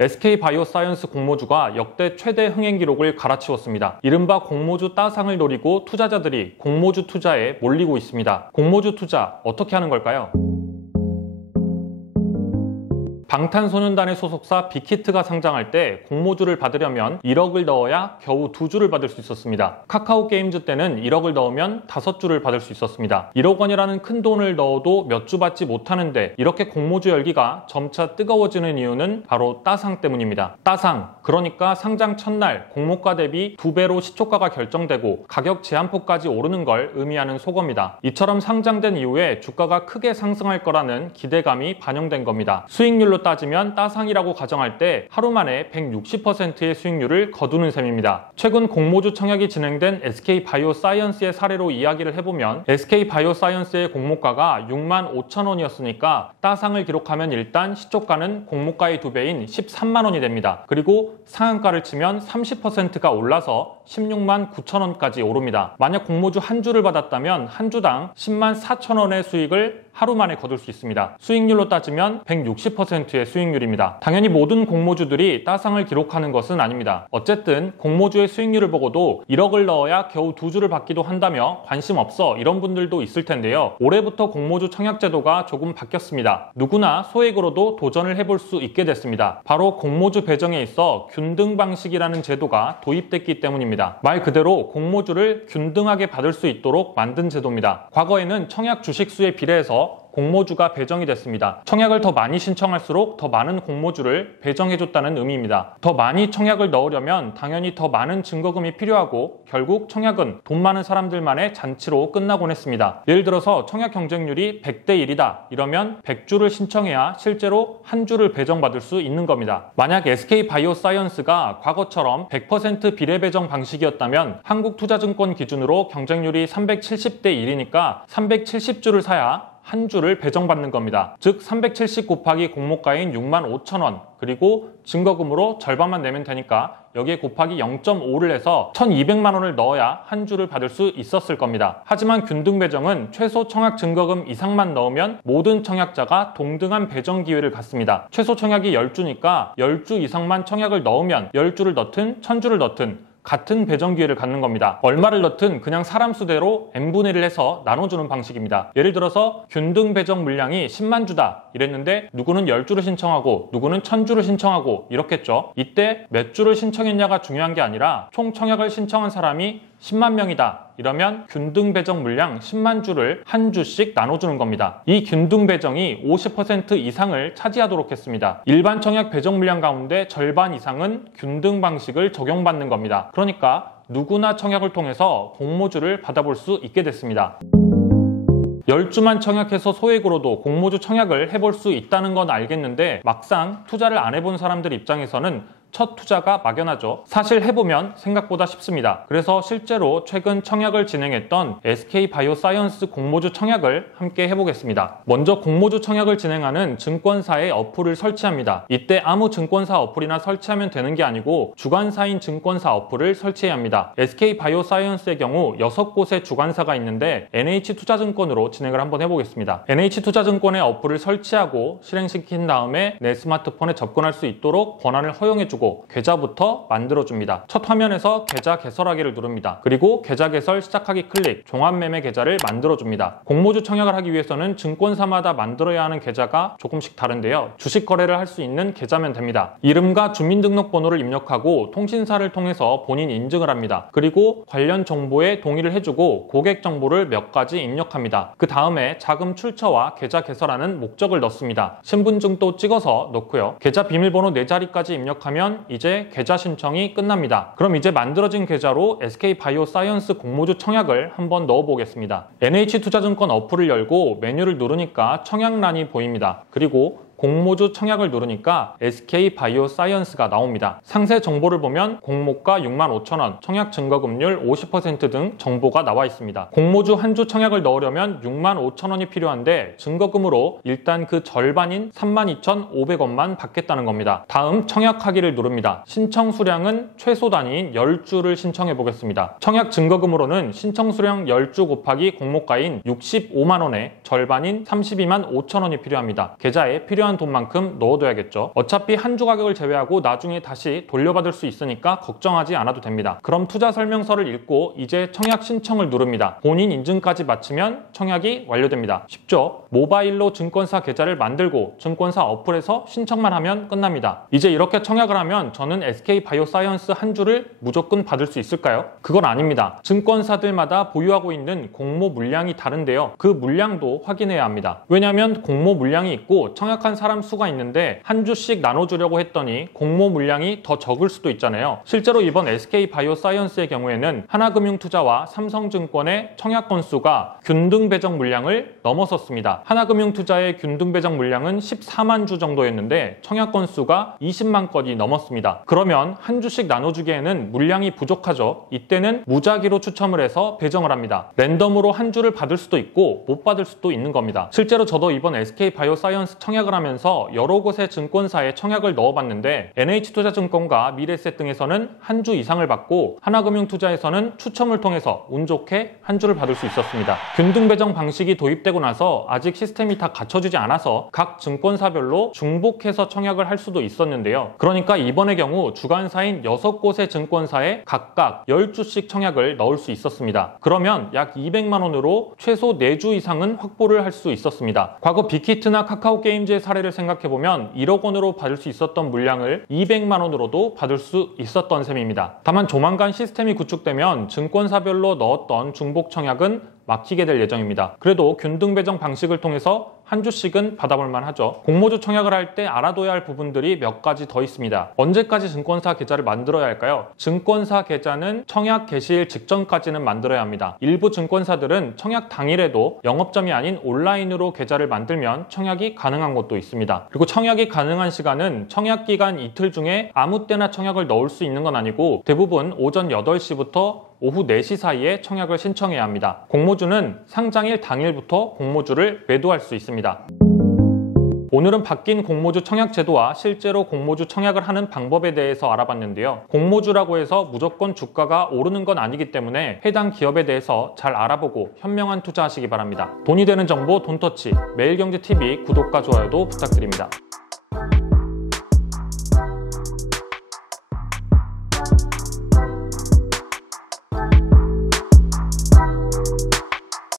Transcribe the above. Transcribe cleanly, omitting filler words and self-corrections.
SK바이오사이언스 공모주가 역대 최대 흥행 기록을 갈아치웠습니다. 이른바 공모주 따상을 노리고 투자자들이 공모주 투자에 몰리고 있습니다. 공모주 투자 어떻게 하는 걸까요? 방탄소년단의 소속사 빅히트가 상장할 때 공모주를 받으려면 1억을 넣어야 겨우 2주를 받을 수 있었습니다. 카카오게임즈 때는 1억을 넣으면 5주를 받을 수 있었습니다. 1억 원이라는 큰 돈을 넣어도 몇 주 받지 못하는데 이렇게 공모주 열기가 점차 뜨거워지는 이유는 바로 따상 때문입니다. 따상, 그러니까 상장 첫날 공모가 대비 2배로 시초가가 결정되고 가격 제한폭까지 오르는 걸 의미하는 속어입니다. 이처럼 상장된 이후에 주가가 크게 상승할 거라는 기대감이 반영된 겁니다. 수익률로 따지면 따상이라고 가정할 때 하루 만에 160%의 수익률을 거두는 셈입니다. 최근 공모주 청약이 진행된 SK바이오사이언스의 사례로 이야기를 해보면 SK바이오사이언스의 공모가가 65,000원이었으니까 따상을 기록하면 일단 시초가는 공모가의 2배인 13만 원이 됩니다. 그리고 상한가를 치면 30%가 올라서 169,000원까지 오릅니다. 만약 공모주 한 주를 받았다면 한 주당 104,000원의 수익을 하루 만에 거둘 수 있습니다. 수익률로 따지면 160%의 수익률입니다. 당연히 모든 공모주들이 따상을 기록하는 것은 아닙니다. 어쨌든 공모주의 수익률을 보고도 1억을 넣어야 겨우 2주를 받기도 한다며 관심 없어 이런 분들도 있을 텐데요. 올해부터 공모주 청약 제도가 조금 바뀌었습니다. 누구나 소액으로도 도전을 해볼 수 있게 됐습니다. 바로 공모주 배정에 있어 균등 방식이라는 제도가 도입됐기 때문입니다. 말 그대로 공모주를 균등하게 받을 수 있도록 만든 제도입니다. 과거에는 청약 주식 수에 비례해서 공모주가 배정이 됐습니다. 청약을 더 많이 신청할수록 더 많은 공모주를 배정해줬다는 의미입니다. 더 많이 청약을 넣으려면 당연히 더 많은 증거금이 필요하고 결국 청약은 돈 많은 사람들만의 잔치로 끝나곤 했습니다. 예를 들어서 청약 경쟁률이 100대 1이다 이러면 100주를 신청해야 실제로 한 주를 배정받을 수 있는 겁니다. 만약 SK바이오사이언스가 과거처럼 100% 비례 배정 방식이었다면 한국투자증권 기준으로 경쟁률이 370대 1이니까 370주를 사야 한 주를 배정받는 겁니다. 즉 370 곱하기 공모가인 65,000원 그리고 증거금으로 절반만 내면 되니까 여기에 곱하기 0.5를 해서 1,200만 원을 넣어야 한 주를 받을 수 있었을 겁니다. 하지만 균등 배정은 최소 청약 증거금 이상만 넣으면 모든 청약자가 동등한 배정 기회를 갖습니다. 최소 청약이 10주니까 10주 이상만 청약을 넣으면 10주를 넣든 1,000주를 넣든 같은 배정 기회를 갖는 겁니다. 얼마를 넣든 그냥 사람 수대로 n분의 1을 해서 나눠주는 방식입니다. 예를 들어서 균등 배정 물량이 10만 주다 이랬는데 누구는 10주를 신청하고 누구는 1,000주를 신청하고 이렇겠죠. 이때 몇 주를 신청했냐가 중요한 게 아니라 총 청약을 신청한 사람이 10만 명이다 이러면 균등 배정 물량 10만 주를 한 주씩 나눠주는 겁니다. 이 균등 배정이 50% 이상을 차지하도록 했습니다. 일반 청약 배정 물량 가운데 절반 이상은 균등 방식을 적용받는 겁니다. 그러니까 누구나 청약을 통해서 공모주를 받아볼 수 있게 됐습니다. 10주만 청약해서 소액으로도 공모주 청약을 해볼 수 있다는 건 알겠는데 막상 투자를 안 해본 사람들 입장에서는 첫 투자가 막연하죠. 사실 해보면 생각보다 쉽습니다. 그래서 실제로 최근 청약을 진행했던 SK바이오사이언스 공모주 청약을 함께 해보겠습니다. 먼저 공모주 청약을 진행하는 증권사의 어플을 설치합니다. 이때 아무 증권사 어플이나 설치하면 되는 게 아니고 주관사인 증권사 어플을 설치해야 합니다. SK바이오사이언스의 경우 6곳의 주관사가 있는데 NH투자증권으로 진행을 한번 해보겠습니다. NH투자증권의 어플을 설치하고 실행시킨 다음에 내 스마트폰에 접근할 수 있도록 권한을 허용해주고 계좌부터 만들어줍니다. 첫 화면에서 계좌 개설하기를 누릅니다. 그리고 계좌 개설 시작하기 클릭, 종합매매 계좌를 만들어줍니다. 공모주 청약을 하기 위해서는 증권사마다 만들어야 하는 계좌가 조금씩 다른데요. 주식 거래를 할 수 있는 계좌면 됩니다. 이름과 주민등록번호를 입력하고 통신사를 통해서 본인 인증을 합니다. 그리고 관련 정보에 동의를 해주고 고객 정보를 몇 가지 입력합니다. 그 다음에 자금 출처와 계좌 개설하는 목적을 넣습니다. 신분증도 찍어서 넣고요. 계좌 비밀번호 4자리까지 입력하면 이제 계좌 신청이 끝납니다. 그럼 이제 만들어진 계좌로 SK바이오사이언스 공모주 청약을 한번 넣어보겠습니다. NH투자증권 어플을 열고 메뉴를 누르니까 청약란이 보입니다. 그리고 공모주 청약을 누르니까 SK바이오사이언스가 나옵니다. 상세 정보를 보면 공모가 65,000원, 청약 증거금률 50% 등 정보가 나와 있습니다. 공모주 한 주 청약을 넣으려면 65,000원이 필요한데 증거금으로 일단 그 절반인 32,500원만 받겠다는 겁니다. 다음 청약하기를 누릅니다. 신청 수량은 최소 단위인 10주를 신청해 보겠습니다. 청약 증거금으로는 신청 수량 10주 곱하기 공모가인 65만 원에 절반인 32만 5천 원이 필요합니다. 계좌에 필요한 필요한 돈만큼 넣어둬야겠죠. 어차피 한 주 가격을 제외하고 나중에 다시 돌려받을 수 있으니까 걱정하지 않아도 됩니다. 그럼 투자 설명서를 읽고 이제 청약 신청을 누릅니다. 본인 인증까지 마치면 청약이 완료됩니다. 쉽죠? 모바일로 증권사 계좌를 만들고 증권사 어플에서 신청만 하면 끝납니다. 이제 이렇게 청약을 하면 저는 SK바이오사이언스 한 주를 무조건 받을 수 있을까요? 그건 아닙니다. 증권사들마다 보유하고 있는 공모 물량이 다른데요. 그 물량도 확인해야 합니다. 왜냐하면 공모 물량이 있고 청약한 사람 수가 있는데 한 주씩 나눠주려고 했더니 공모 물량이 더 적을 수도 있잖아요. 실제로 이번 SK바이오사이언스의 경우에는 하나금융투자와 삼성증권의 청약 건수가 균등 배정 물량을 넘어섰습니다. 하나금융투자의 균등 배정 물량은 14만 주 정도였는데 청약 건수가 20만 건이 넘었습니다. 그러면 한 주씩 나눠주기에는 물량이 부족하죠. 이때는 무작위로 추첨을 해서 배정을 합니다. 랜덤으로 한 주를 받을 수도 있고 못 받을 수도 있는 겁니다. 실제로 저도 이번 SK바이오사이언스 청약을 하면서 여러 곳의 증권사에 청약을 넣어봤는데 NH투자증권과 미래에셋 등에서는 한 주 이상을 받고 하나금융투자에서는 추첨을 통해서 운 좋게 한 주를 받을 수 있었습니다. 균등 배정 방식이 도입되고 나서 아직 시스템이 다 갖춰지지 않아서 각 증권사별로 중복해서 청약을 할 수도 있었는데요. 그러니까 이번의 경우 주관사인 6곳의 증권사에 각각 10주씩 청약을 넣을 수 있었습니다. 그러면 약 200만 원으로 최소 4주 이상은 확보를 할 수 있었습니다. 과거 빅히트나 카카오게임즈의 사례를 생각해보면 1억 원으로 받을 수 있었던 물량을 200만 원으로도 받을 수 있었던 셈입니다. 다만 조만간 시스템이 구축되면 증권사별로 넣었던 중복 청약은 막히게 될 예정입니다. 그래도 균등 배정 방식을 통해서 한 주씩은 받아볼 만하죠. 공모주 청약을 할 때 알아둬야 할 부분들이 몇 가지 더 있습니다. 언제까지 증권사 계좌를 만들어야 할까요? 증권사 계좌는 청약 개시일 직전까지는 만들어야 합니다. 일부 증권사들은 청약 당일에도 영업점이 아닌 온라인으로 계좌를 만들면 청약이 가능한 곳도 있습니다. 그리고 청약이 가능한 시간은 청약 기간 이틀 중에 아무 때나 청약을 넣을 수 있는 건 아니고 대부분 오전 8시부터 오후 4시 사이에 청약을 신청해야 합니다. 공모주는 상장일 당일부터 공모주를 매도할 수 있습니다. 오늘은 바뀐 공모주 청약 제도와 실제로 공모주 청약을 하는 방법에 대해서 알아봤는데요. 공모주라고 해서 무조건 주가가 오르는 건 아니기 때문에 해당 기업에 대해서 잘 알아보고 현명한 투자하시기 바랍니다. 돈이 되는 정보 돈터치, 매일경제TV 구독과 좋아요도 부탁드립니다.